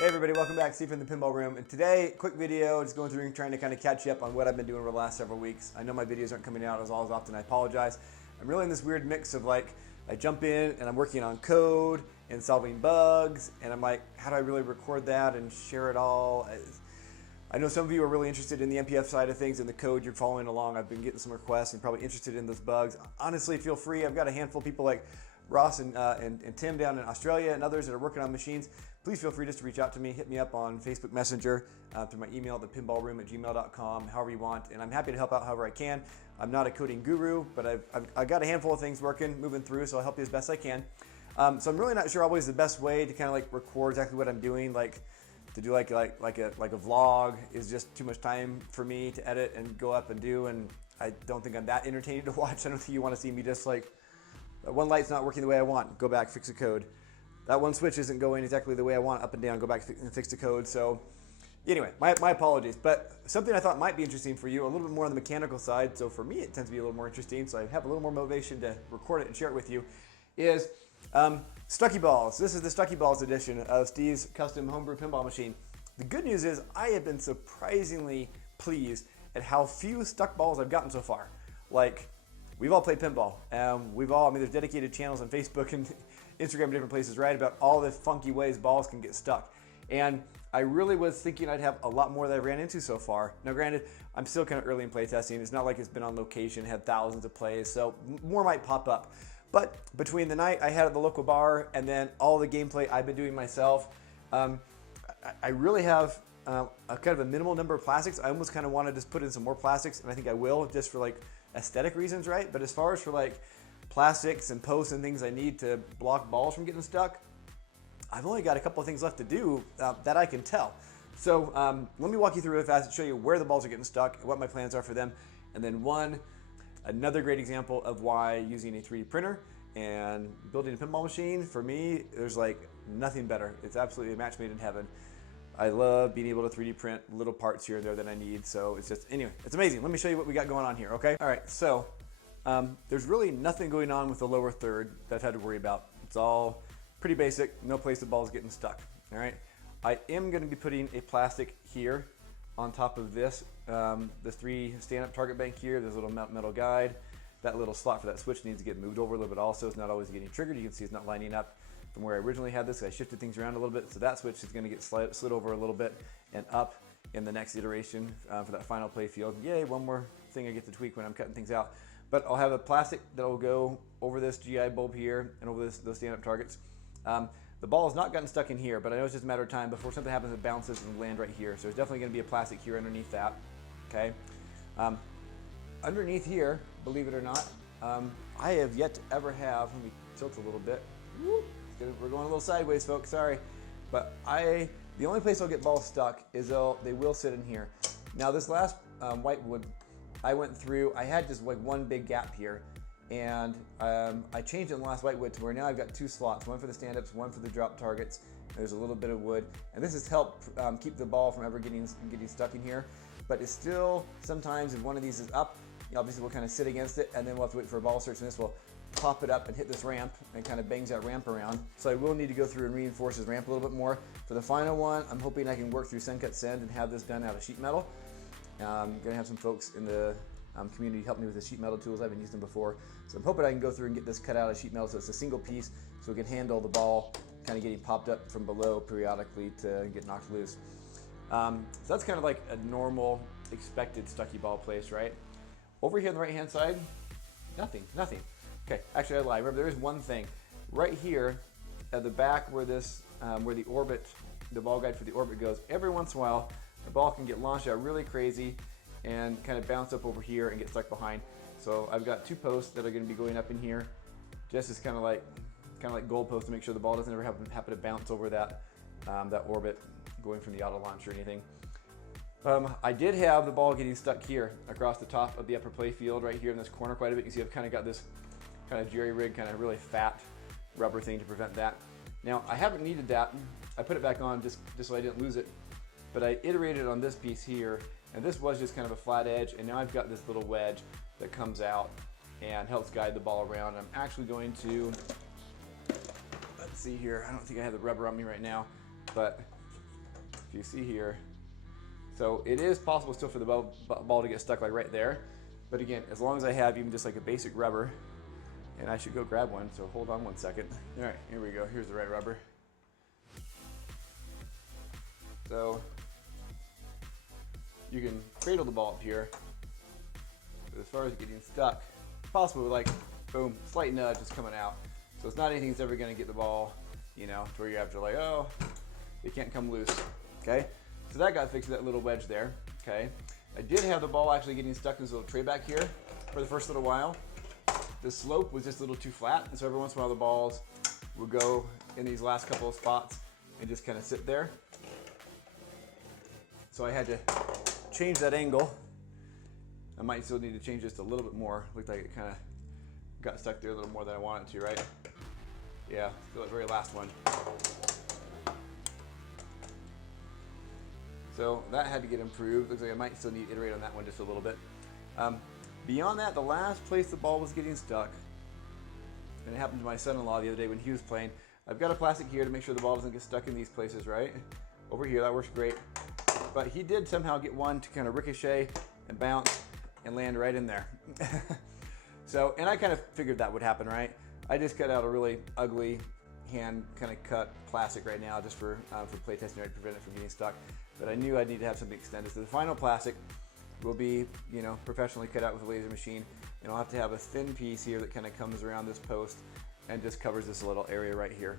Hey everybody, welcome back. Steve from the Pinball Room. And today, quick video, just going through and trying to kind of catch you up on what I've been doing over the last several weeks. I know my videos aren't coming out as often, I apologize. I'm really in this weird mix of like, I jump in and I'm working on code and solving bugs, and I'm like, how do I really record that and share it all? I know some of you are really interested in the MPF side of things and the code you're following along. I've been getting some requests and probably interested in those bugs. Honestly, feel free. I've got a handful of people like Ross and Tim down in Australia and others that are working on machines. Please feel free just to reach out to me. Hit me up on Facebook Messenger, through my email, thepinballroom@gmail.com, however you want. And I'm happy to help out however I can. I'm not a coding guru, but I've got a handful of things working, moving through, so I'll help you as best I can. So I'm really not sure always the best way to kind of like record exactly what I'm doing. Like to do like a vlog is just too much time for me to edit and go up and do. And I don't think I'm that entertaining to watch. I don't think you want to see me just like, that one light's not working the way I want, go back, fix the code. That one switch isn't going exactly the way I want, up and down, go back and fix the code. So anyway, my apologies. But something I thought might be interesting for you, a little bit more on the mechanical side, so for me it tends to be a little more interesting, so I have a little more motivation to record it and share it with you, is Stuckyballs. This is the Stuckyballs edition of Steve's custom homebrew pinball machine. The good news is I have been surprisingly pleased at how few Stuckballs I've gotten so far. Like, we've all played pinball. There's dedicated channels on Facebook and Instagram and different places, right, about all the funky ways balls can get stuck. And I really was thinking I'd have a lot more that I've ran into so far. Now granted, I'm still kind of early in playtesting. It's not like it's been on location, had thousands of plays, so more might pop up. But between the night I had at the local bar and then all the gameplay I've been doing myself, I really have a kind of a minimal number of plastics. I almost kind of want to just put in some more plastics, and I think I will, just for like aesthetic reasons, right? But as far as for like plastics and posts and things I need to block balls from getting stuck, I've only got a couple of things left to do that I can tell. So let me walk you through really fast and show you where the balls are getting stuck, what my plans are for them, and then another great example of why using a 3D printer and building a pinball machine, for me, there's like nothing better. It's absolutely a match made in heaven. I love being able to 3D print little parts here and there that I need. So it's just, anyway, it's amazing. Let me show you what we got going on here, okay? All right, so there's really nothing going on with the lower third that I've had to worry about. It's all pretty basic, no place the ball's getting stuck, all right? I am gonna be putting a plastic here on top of this, the 3 stand-up target bank here. There's a little metal guide. That little slot for that switch needs to get moved over a little bit also. It's not always getting triggered. You can see it's not lining up from where I originally had this. I shifted things around a little bit, so that switch is going to get slid over a little bit and up in the next iteration for that final play field. Yay, one more thing I get to tweak when I'm cutting things out. But I'll have a plastic that will go over this GI bulb here and over those stand-up targets. The ball has not gotten stuck in here, but I know it's just a matter of time before something happens, it bounces and land right here. So there's definitely going to be a plastic here underneath that, okay? Underneath here, believe it or not, I have yet to ever have, let me tilt a little bit. Woo, we're going a little sideways, folks, sorry. But the only place I'll get balls stuck is they will sit in here. Now this last whitewood I went through, I had just like one big gap here, and I changed it in the last whitewood to where now I've got 2 slots, one for the stand-ups, one for the drop targets. There's a little bit of wood, and this has helped keep the ball from ever getting stuck in here. But it's still, sometimes if one of these is up, obviously we'll kind of sit against it, and then we'll have to wait for a ball search, and this will pop it up and hit this ramp and kind of bangs that ramp around. So I will need to go through and reinforce this ramp a little bit more. For the final one, I'm hoping I can work through Send Cut Send and have this done out of sheet metal. I'm gonna have some folks in the community help me with the sheet metal tools. I haven't used them before. So I'm hoping I can go through and get this cut out of sheet metal so it's a single piece, so we can handle the ball kind of getting popped up from below periodically to get knocked loose. So that's kind of like a normal expected Stuckyball place, right? Over here on the right hand side, nothing. Okay, actually I lied. Remember, there is one thing. Right here at the back where where the orbit, the ball guide for the orbit goes, every once in a while the ball can get launched out really crazy and kind of bounce up over here and get stuck behind. So I've got 2 posts that are going to be going up in here, just as kind of like goal posts to make sure the ball doesn't ever happen to bounce over that orbit going from the auto launch or anything. I did have the ball getting stuck here across the top of the upper play field right here in this corner quite a bit. You see I've kind of got this kind of jerry-rig, kind of really fat rubber thing to prevent that. Now I haven't needed that. I put it back on just so I didn't lose it. But I iterated on this piece here, and this was just kind of a flat edge, and now I've got this little wedge that comes out and helps guide the ball around. I'm actually going to, let's see here, I don't think I have the rubber on me right now, but if you see here, so it is possible still for the ball to get stuck like right there. But again, as long as I have even just like a basic rubber, and I should go grab one, so hold on one second. All right, here we go. Here's the right rubber. So you can cradle the ball up here, but as far as getting stuck, possible like, boom, slight nudge is coming out. So it's not anything that's ever gonna get the ball, you know, to where you have to like, oh, it can't come loose, okay? So that got fixed with that little wedge there, okay? I did have the ball actually getting stuck in this little tray back here for the first little while. The slope was just a little too flat, and so every once in a while the balls would go in these last couple of spots and just kind of sit there. So I had to change that angle. I might still need to change just a little bit more. Looked like it kind of got stuck there a little more than I wanted to, right? Yeah, still the very last one. So that had to get improved. Looks like I might still need to iterate on that one just a little bit. Beyond that, the last place the ball was getting stuck, and it happened to my son-in-law the other day when he was playing. I've got a plastic here to make sure the ball doesn't get stuck in these places, right? Over here, that works great. But he did somehow get one to kind of ricochet and bounce and land right in there. So, and I kind of figured that would happen, right? I just cut out a really ugly hand kind of cut plastic right now just for play testing, right, to prevent it from getting stuck. But I knew I'd need to have something extended. So the final plastic will be, you know, professionally cut out with a laser machine. And I'll have to have a thin piece here that kind of comes around this post and just covers this little area right here.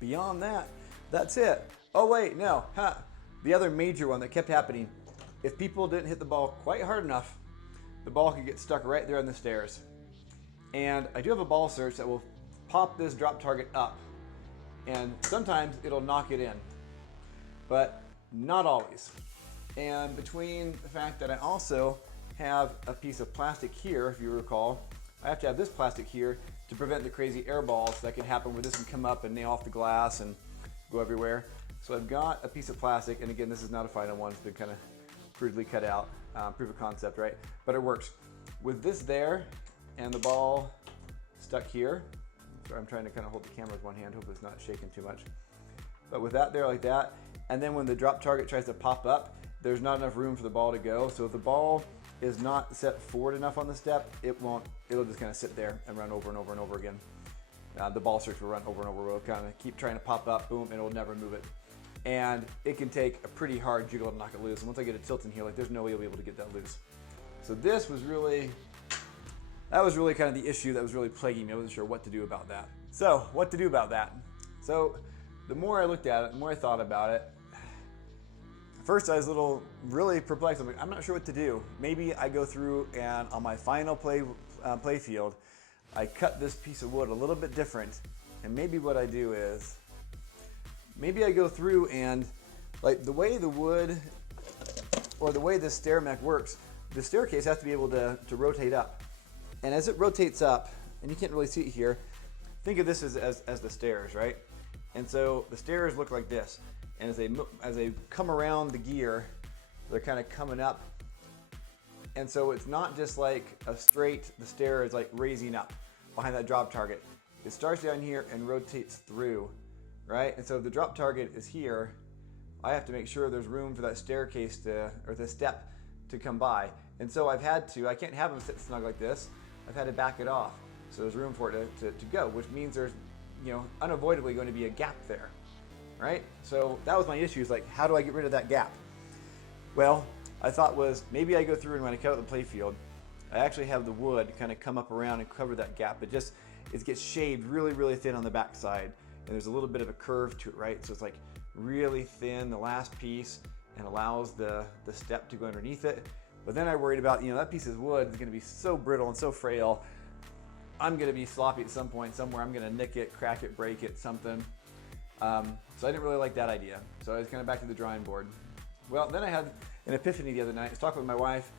Beyond that, that's it. Oh wait, no, the other major one that kept happening, if people didn't hit the ball quite hard enough, the ball could get stuck right there on the stairs. And I do have a ball search that will pop this drop target up, and sometimes it'll knock it in, but not always. And between the fact that I also have a piece of plastic here, if you recall, I have to have this plastic here to prevent the crazy air balls that can happen where this can come up and nail off the glass and go everywhere. So I've got a piece of plastic, and again, this is not a final one, it's been kind of crudely cut out, proof of concept, right? But it works. With this there, and the ball stuck here, sorry, I'm trying to kind of hold the camera with one hand, hope it's not shaking too much. But with that there like that, and then when the drop target tries to pop up, there's not enough room for the ball to go. So if the ball is not set forward enough on the step, it'll just kind of sit there and run over and over and over again. The ball search will run over and over. It'll kind of keep trying to pop up, boom, and it'll never move it. And it can take a pretty hard jiggle to knock it loose. And once I get a tilt in here, like there's no way you'll be able to get that loose. So this was really, that was really kind of the issue that was really plaguing me. I wasn't sure what to do about that. So what to do about that? So the more I looked at it, the more I thought about it, first I was really perplexed. I'm like, I'm not sure what to do. Maybe I go through and on my final play field, I cut this piece of wood a little bit different. And maybe what I do is, maybe I go through and like the way the wood or the way the stair mech works, the staircase has to be able to rotate up. And as it rotates up, and you can't really see it here, think of this as the stairs, right? And so the stairs look like this. And as they come around the gear, they're kind of coming up. And so it's not just like a straight, the stair is like raising up behind that drop target. It starts down here and rotates through, right? And so if the drop target is here, I have to make sure there's room for that staircase or the step to come by. And so I can't have them sit snug like this. I've had to back it off. So there's room for it to go, which means there's, you know, unavoidably going to be a gap there, right? So that was my issue, is like, how do I get rid of that gap? Well, I thought was maybe I go through and when I cut out the play field, I actually have the wood kind of come up around and cover that gap. It gets shaved really, really thin on the back side, and there's a little bit of a curve to it, right? So it's like really thin, the last piece, and allows the step to go underneath it. But then I worried about, you know, that piece of wood is going to be so brittle and so frail. I'm going to be sloppy at some point somewhere. I'm going to nick it, crack it, break it, something. So I didn't really like that idea. So I was kind of back to the drawing board. Well, then I had an epiphany the other night. I was talking with my wife,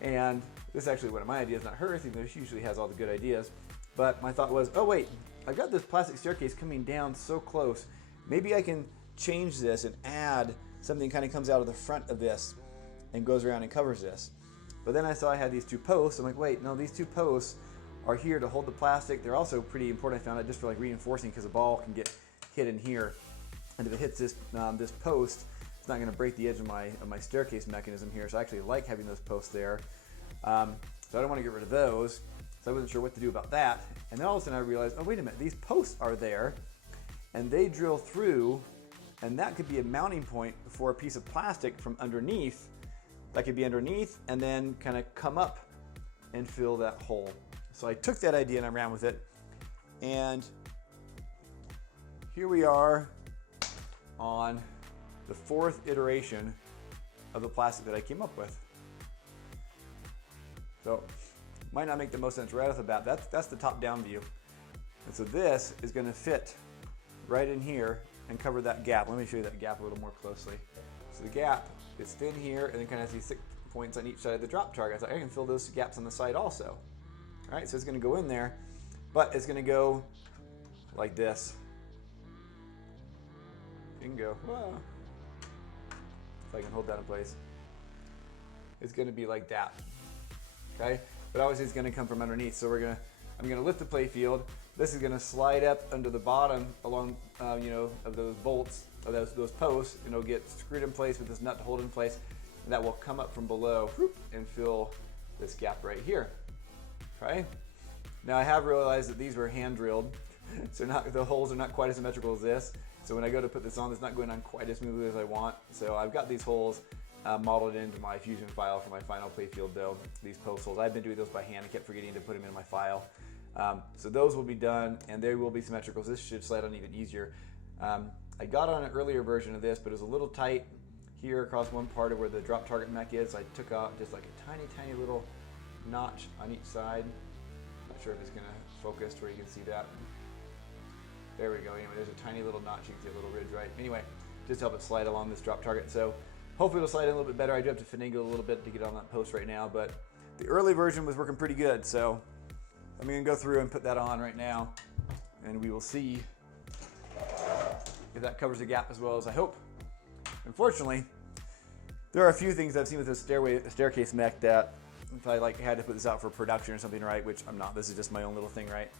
and this is actually one of my ideas, not hers, even though she usually has all the good ideas. But my thought was, oh wait, I've got this plastic staircase coming down so close. Maybe I can change this and add something that kind of comes out of the front of this and goes around and covers this. But then I saw I had these two posts. I'm like, wait, no, these two posts are here to hold the plastic. They're also pretty important, I found out, just for like reinforcing, because the ball can get hit in here. and if it hits this this post, it's not going to break the edge of my staircase mechanism here. So I actually like having those posts there. So I don't want to get rid of those. So I wasn't sure what to do about that. And then all of a sudden I realized, oh wait a minute, these posts are there, and they drill through, and that could be a mounting point for a piece of plastic from underneath. That could be underneath and then kind of come up and fill that hole. So I took that idea and I ran with it. And here we are on the 4th iteration of the plastic that I came up with. So might not make the most sense right off the bat. That's the top-down view. And so this is going to fit right in here and cover that gap. Let me show you that gap a little more closely. So the gap is thin here and then kind of has these thick points on each side of the drop target. I thought I can fill those gaps on the side also. All right, so it's going to go in there, but it's going to go like this. Bingo. Whoa. If I can hold that in place. It's going to be like that. Okay, but obviously it's going to come from underneath. So I'm going to lift the playfield. This is going to slide up under the bottom along, of those bolts, of those posts, and it'll get screwed in place with this nut to hold it in place, and that will come up from below and fill this gap right here. Okay. Now I have realized that these were hand drilled, so the holes are not quite as symmetrical as this. So when I go to put this on, it's not going on quite as smoothly as I want. So I've got these holes modeled into my Fusion file for my final playfield though. These post holes, I've been doing those by hand. I kept forgetting to put them in my file. So those will be done and they will be symmetrical. So this should slide on even easier. I got on an earlier version of this, but it was a little tight here across one part of where the drop target mech is. I took out just like a tiny, tiny little notch on each side. Not sure if it's gonna focus to where you can see that. There we go. Anyway, there's a tiny little notch. You can see a little ridge, right? Anyway, just to help it slide along this drop target. So hopefully it'll slide in a little bit better. I do have to finagle a little bit to get on that post right now, but the early version was working pretty good. So I'm gonna go through and put that on right now, and we will see if that covers the gap as well as I hope. Unfortunately, there are a few things I've seen with this staircase mech that if I had to put this out for production or something, right, which I'm not, this is just my own little thing, right?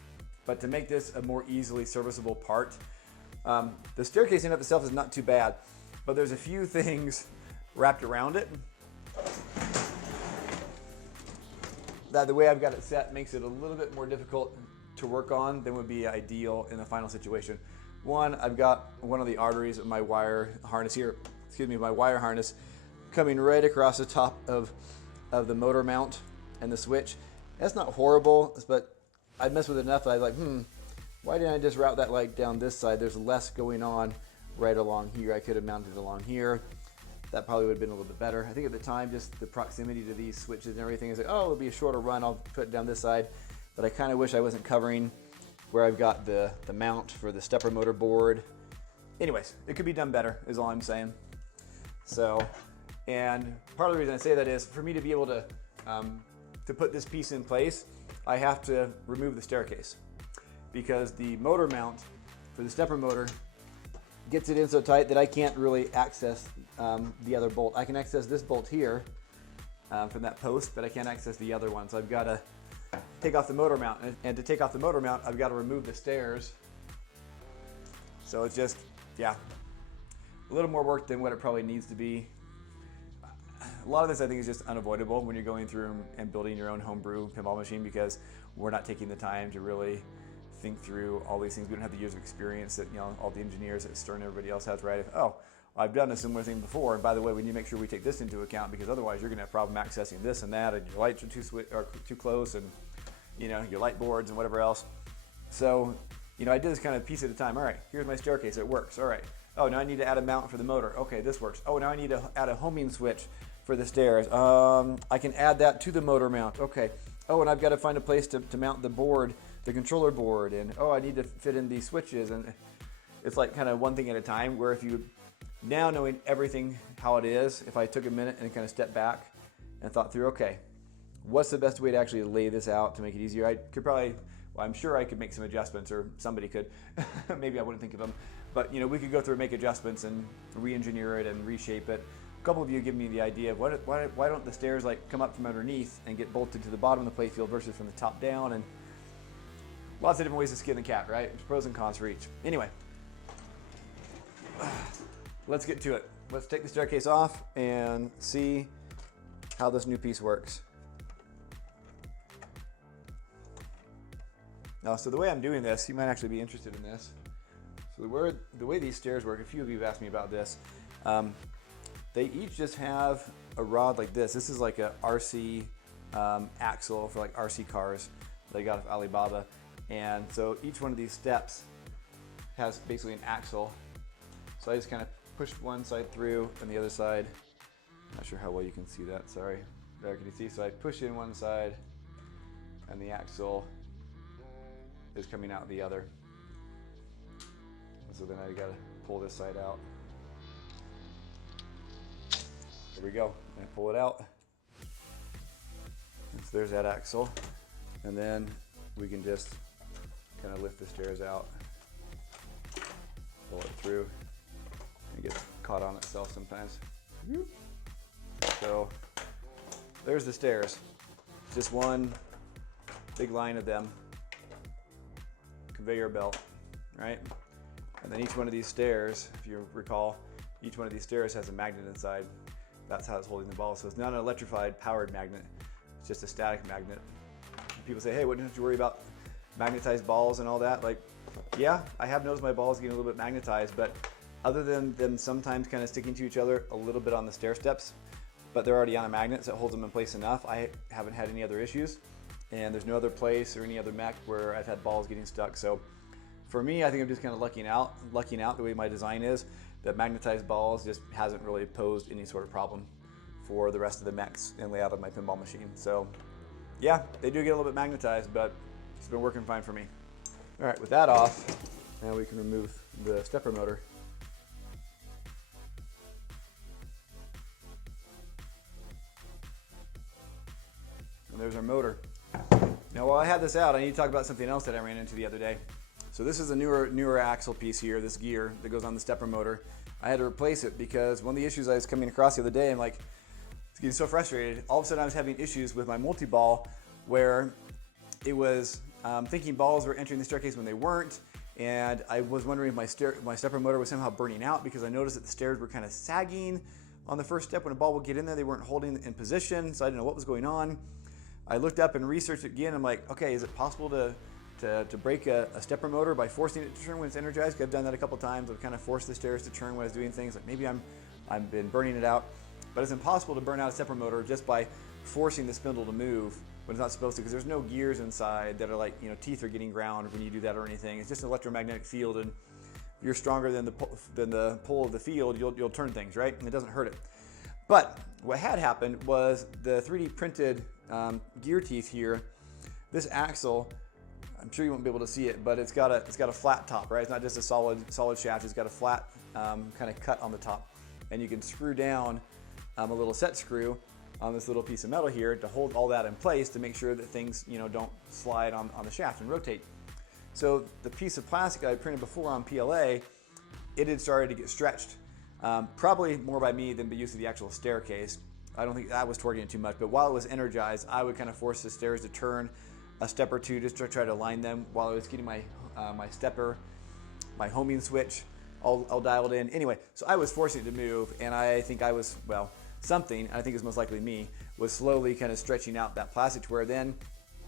But to make this a more easily serviceable part, the staircase in of itself is not too bad, but there's a few things wrapped around it that the way I've got it set makes it a little bit more difficult to work on than would be ideal in the final situation. One, I've got one of the arteries of my wire harness here, my wire harness coming right across the top of the motor mount and the switch. That's not horrible, but I messed with it enough that I was like, why didn't I just route that light down this side? There's less going on right along here. I could have mounted it along here. That probably would have been a little bit better. I think at the time, just the proximity to these switches and everything is like, oh, it'll be a shorter run. I'll put it down this side. But I kind of wish I wasn't covering where I've got the mount for the stepper motor board. Anyways, it could be done better is all I'm saying. So, and part of the reason I say that is for me to be able to put this piece in place, I have to remove the staircase because the motor mount for the stepper motor gets it in so tight that I can't really access the other bolt. I can access this bolt here from that post, but I can't access the other one. So I've got to take off the motor mount, and to take off the motor mount, I've got to remove the stairs. So it's just, yeah, a little more work than what it probably needs to be. A lot of this I think is just unavoidable when you're going through and building your own homebrew pinball machine because we're not taking the time to really think through all these things. We don't have the years of experience that all the engineers at Stern and everybody else has, right? Oh, I've done a similar thing before, and by the way, we need to make sure we take this into account because otherwise you're going to have a problem accessing this and that, and your lights are too close, and your light boards and whatever else. So, I did this kind of piece at a time. All right, here's my staircase. It works. All right. Oh, now I need to add a mount for the motor. Okay, this works. Oh, now I need to add a homing switch for the stairs. I can add that to the motor mount. Okay. Oh, and I've got to find a place to mount the board, the controller board, and oh, I need to fit in these switches. And it's like kind of one thing at a time, where if you, now knowing everything how it is, if I took a minute and kind of stepped back and thought through, okay, what's the best way to actually lay this out to make it easier? I could probably, well, I'm sure I could make some adjustments, or somebody could. Maybe I wouldn't think of them. But we could go through and make adjustments and re-engineer it and reshape it. A couple of you give me the idea of why don't the stairs come up from underneath and get bolted to the bottom of the playfield versus from the top down, and lots of different ways to skin the cat, right? There's pros and cons for each. Anyway, let's get to it. Let's take the staircase off and see how this new piece works. Now, so the way I'm doing this, you might actually be interested in this. So the way these stairs work, a few of you have asked me about this. They each just have a rod like this. This is like a RC axle for like RC cars that I got off Alibaba. And so each one of these steps has basically an axle. So I just kind of push one side through and the other side. Not sure how well you can see that, sorry. There, can you see? So I push in one side and the axle is coming out the other. So then I gotta pull this side out. There we go. And I pull it out. And so there's that axle. And then we can just kind of lift the stairs out, pull it through. It gets caught on itself sometimes. So there's the stairs. Just one big line of them. Conveyor belt, right? And then each one of these stairs, if you recall, each one of these stairs has a magnet inside. That's how it's holding the ball. So it's not an electrified powered magnet. It's just a static magnet. And people say, hey, wouldn't you worry about magnetized balls and all that? Like, yeah, I have noticed my balls getting a little bit magnetized, but other than them sometimes kind of sticking to each other a little bit on the stair steps, but they're already on a magnet, so it holds them in place enough. I haven't had any other issues. And there's no other place or any other mech where I've had balls getting stuck. So for me, I think I'm just kind of lucking out the way my design is. That magnetized balls just hasn't really posed any sort of problem for the rest of the mechs and layout of my pinball machine. So yeah, they do get a little bit magnetized, but it's been working fine for me. All right, with that off, now we can remove the stepper motor. And there's our motor. Now, while I have this out, I need to talk about something else that I ran into the other day. So this is a newer axle piece here, this gear that goes on the stepper motor. I had to replace it because one of the issues I was coming across the other day, I'm like, it's getting so frustrated. All of a sudden I was having issues with my multi-ball where it was thinking balls were entering the staircase when they weren't. And I was wondering if my stepper motor was somehow burning out because I noticed that the stairs were kind of sagging on the first step. When a ball would get in there, they weren't holding in position, so I didn't know what was going on. I looked up and researched it again. I'm like, okay, is it possible to break a stepper motor by forcing it to turn when it's energized? 'Cause I've done that a couple times. I've kind of forced the stairs to turn when I was doing things. Like maybe I've been burning it out. But it's impossible to burn out a stepper motor just by forcing the spindle to move when it's not supposed to, because there's no gears inside that are like, teeth are getting ground when you do that or anything. It's just an electromagnetic field, and if you're stronger than the pull of the field, you'll turn things, right? And it doesn't hurt it. But what had happened was the 3D printed gear teeth here, this axle, I'm sure you won't be able to see it, but it's got a flat top, right? It's not just a solid shaft. It's got a flat kind of cut on the top, and you can screw down a little set screw on this little piece of metal here to hold all that in place to make sure that things don't slide on the shaft and rotate. So the piece of plastic I printed before on PLA, it had started to get stretched, probably more by me than by use of the actual staircase. I don't think that was torquing it too much, but while it was energized, I would kind of force the stairs to turn a step or two just to try to align them while I was getting my stepper, my homing switch all dialed in. Anyway, so I was forcing it to move, and I think I was, something, I think it was most likely me, was slowly kind of stretching out that plastic to where then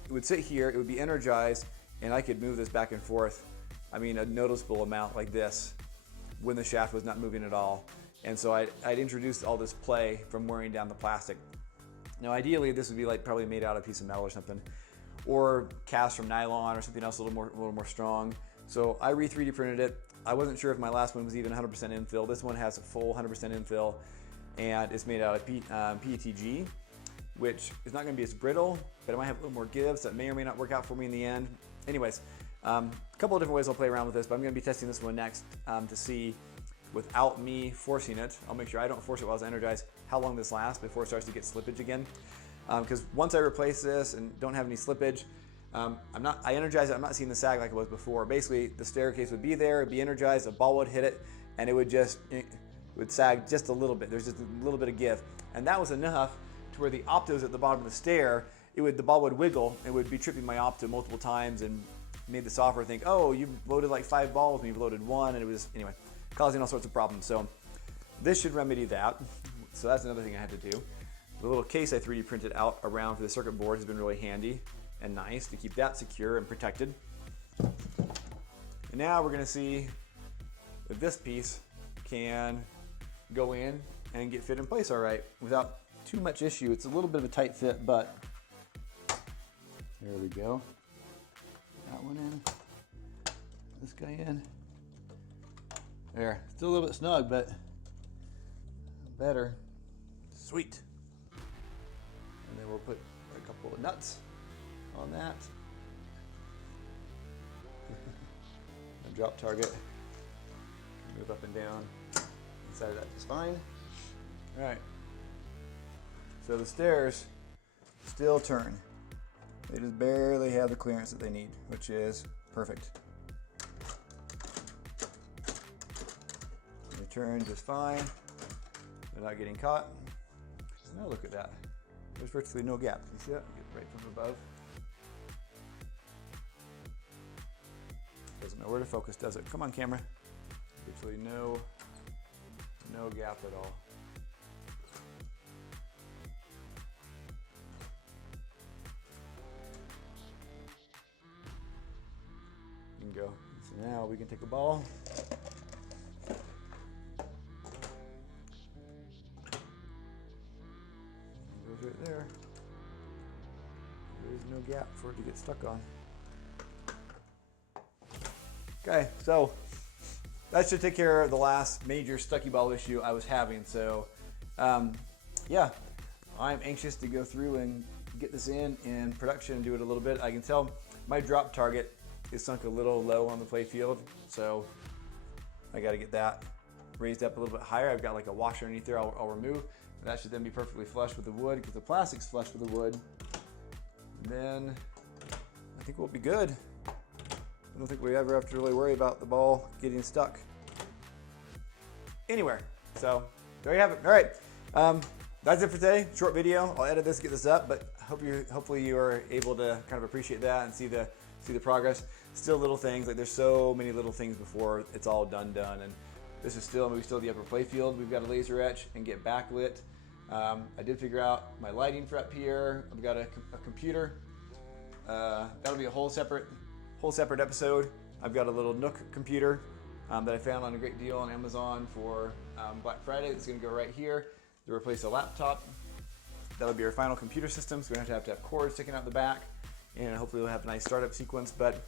it would sit here, it would be energized, and I could move this back and forth, a noticeable amount like this when the shaft was not moving at all. And so I'd introduced all this play from wearing down the plastic. Now ideally this would be like probably made out of a piece of metal or something, or cast from nylon or something else a little more strong. So I 3D printed it. I wasn't sure if my last one was even 100% infill. This one has a full 100% infill, and it's made out of PETG, which is not going to be as brittle, but it might have a little more give, so it may or may not work out for me in the end. Anyways, a couple of different ways I'll play around with this, but I'm going to be testing this one next to see, without me forcing it, I'll make sure I don't force it while it's energized, how long this lasts before it starts to get slippage again. Because once I replace this and don't have any slippage, I energize it, I'm not seeing the sag like it was before. Basically, the staircase would be there, it'd be energized, a ball would hit it, and it would sag just a little bit. There's just a little bit of give. And that was enough to where the optos at the bottom of the stair, the ball would wiggle, it would be tripping my opto multiple times and made the software think, oh, you've loaded like 5 balls and you've loaded 1, and it was, anyway, causing all sorts of problems. So this should remedy that. So that's another thing I had to do. The little case I 3D printed out around for the circuit board has been really handy and nice to keep that secure and protected. And now we're going to see if this piece can go in and get fit in place all right without too much issue. It's a little bit of a tight fit, but there we go. That one in, this guy in. There, still a little bit snug, but better. Sweet. And then we'll put a couple of nuts on that. And drop target. Move up and down inside of that just fine. All right. So the stairs still turn. They just barely have the clearance that they need, which is perfect. They turn just fine. They're not getting caught. Now look at that. There's virtually no gap. You see that? Get right from above. Doesn't know where to focus, does it? Come on, camera. Virtually no gap at all. Go. So now we can take a ball. It goes right there. There's no gap for it to get stuck on. Okay, so that should take care of the last major Stuckyball issue I was having. So yeah, I'm anxious to go through and get this in production and do it a little bit. I can tell my drop target is sunk a little low on the play field, so I got to get that raised up a little bit higher. I've got like a washer underneath there I'll remove, and that should then be perfectly flush with the wood because the plastic's flush with the wood. And then I think we'll be good. I don't think we ever have to really worry about the ball getting stuck anywhere. So there you have it. All right, that's it for today. Short video. I'll edit this, get this up, but hopefully you are able to kind of appreciate that and see the progress. Still little things, like there's so many little things before it's all done, and this is still, we still have the upper play field. We've got to laser etch and get backlit. I did figure out my lighting for up here. I've got a computer. That'll be a whole separate episode. I've got a little Nook computer that I found on a great deal on Amazon for Black Friday. It's going to go right here to replace a laptop. That'll be our final computer system, so we don't have to have cords sticking out the back. And hopefully we'll have a nice startup sequence. But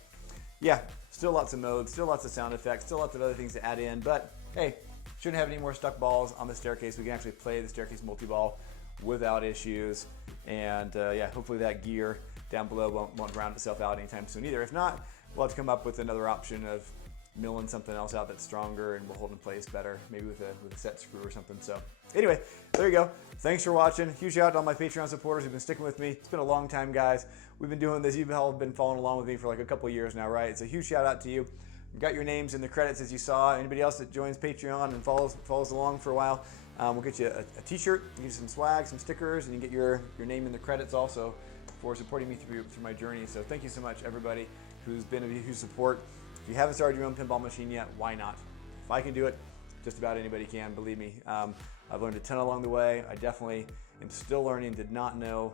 yeah, still lots of modes, still lots of sound effects, still lots of other things to add in. But hey, shouldn't have any more stuck balls on the staircase. We can actually play the staircase multi-ball without issues. And yeah, hopefully that gear down below won't round itself out anytime soon either. If not, we'll have to come up with another option of milling something else out that's stronger and will hold in place better, maybe with a set screw or something. So anyway, there you go. Thanks for watching. Huge shout out to all my Patreon supporters who've been sticking with me. It's been a long time, guys. We've been doing this. You've all been following along with me for like a couple of years now, right? It's a huge shout out to you. You've got your names in the credits as you saw. Anybody else that joins Patreon and follows along for a while, we'll get you a t-shirt, get you some swag, some stickers, and you get your name in the credits also for supporting me through my journey. So thank you so much, everybody who's been a huge support. If you haven't started your own pinball machine yet, why not? If I can do it, just about anybody can, believe me. I've learned a ton along the way. I definitely am still learning, did not know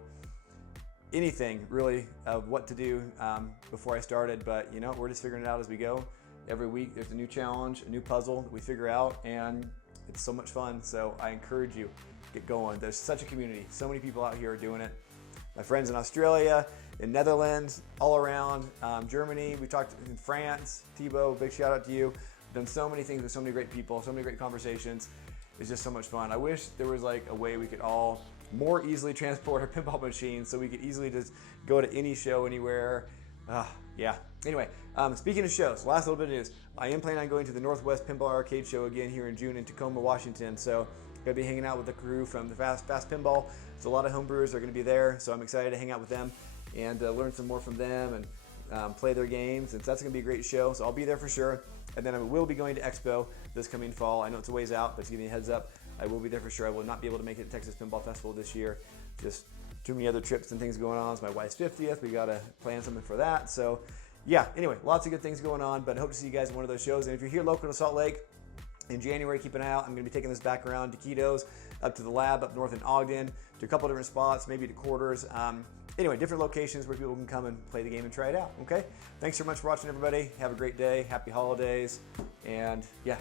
anything really of what to do before I started, but you know, we're just figuring it out as we go. Every week there's a new challenge, a new puzzle that we figure out, and it's so much fun. So I encourage you, get going. There's such a community. So many people out here are doing it. My friends in Australia, in Netherlands, all around, Germany, we talked in France, Thibaut, big shout out to you. We've done so many things with so many great people, so many great conversations. It's just so much fun. I wish there was like a way we could all more easily transport our pinball machines so we could easily just go to any show anywhere. Yeah. Anyway, speaking of shows, last little bit of news. I am planning on going to the Northwest Pinball Arcade Show again here in June in Tacoma, Washington. So gonna be hanging out with the crew from the Fast Pinball. There's a lot of homebrewers that are gonna be there, so I'm excited to hang out with them and learn some more from them and play their games. And so that's gonna be a great show. So I'll be there for sure. And then I will be going to Expo this coming fall. I know it's a ways out, but to give me a heads up, I will be there for sure. I will not be able to make it to Texas Pinball Festival this year. Just too many other trips and things going on. It's my wife's 50th. We gotta plan something for that. So yeah, anyway, lots of good things going on, but I hope to see you guys at one of those shows. And if you're here local to Salt Lake, In January, keep an eye out. I'm going to be taking this back around to Quito's, up to the lab up north in Ogden, to a couple different spots, maybe to Quarters. Anyway, different locations where people can come and play the game and try it out, okay? Thanks so much for watching, everybody. Have a great day. Happy holidays. And yeah,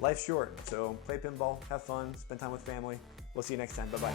life's short, so play pinball, have fun, spend time with family. We'll see you next time. Bye-bye.